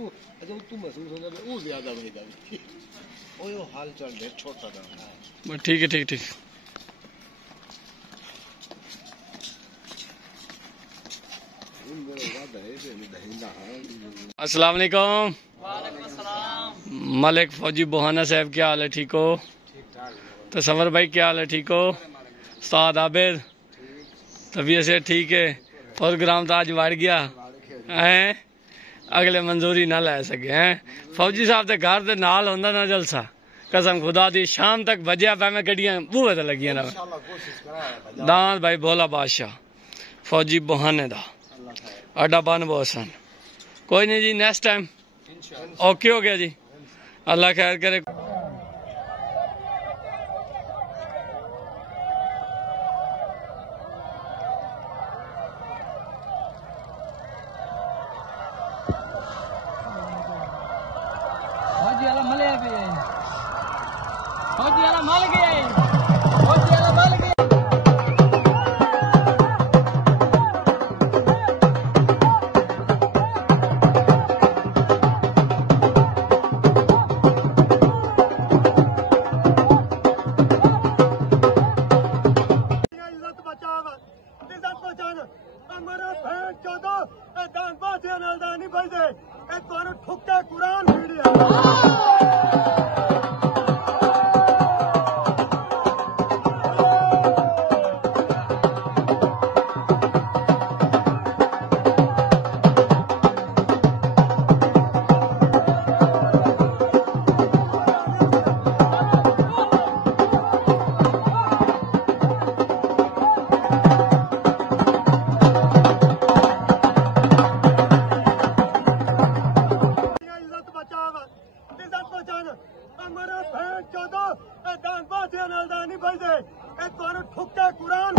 तू महसूस होगा वो ज्यादा बनेगा वो हाल चल दे छोटा दा ठीक है ठीक ठीक। अस्सलाम वालेकुम। मलिक फौजी बोहाना साहब क्या हाल है, ठीक हो? तसव्वुर भाई क्या हाल है, ठीक हो? उस्ताद आबिद तबीयत से ठीक है? प्रोग्राम तो आज बढ़ गया है, अगले मंजूरी ना लै सके हैं। फौजी साहब के घर के नाल होंदा ना जलसा, कसम खुदा दी शाम तक बजया पै मैं गड्डियां बूहे ते लगियां ना। दांत भाई भोला बादशाह फौजी बोहाने दा अड्डा बन बोसन। कोई नहीं जी, नेक्स्ट टाइम ओके हो गया जी, अल्लाह खैर करे। फौजी वाला मल गया, फौजी वाला मल गया, फौजी वाला मल गया। कुरान ठुक्का कुरान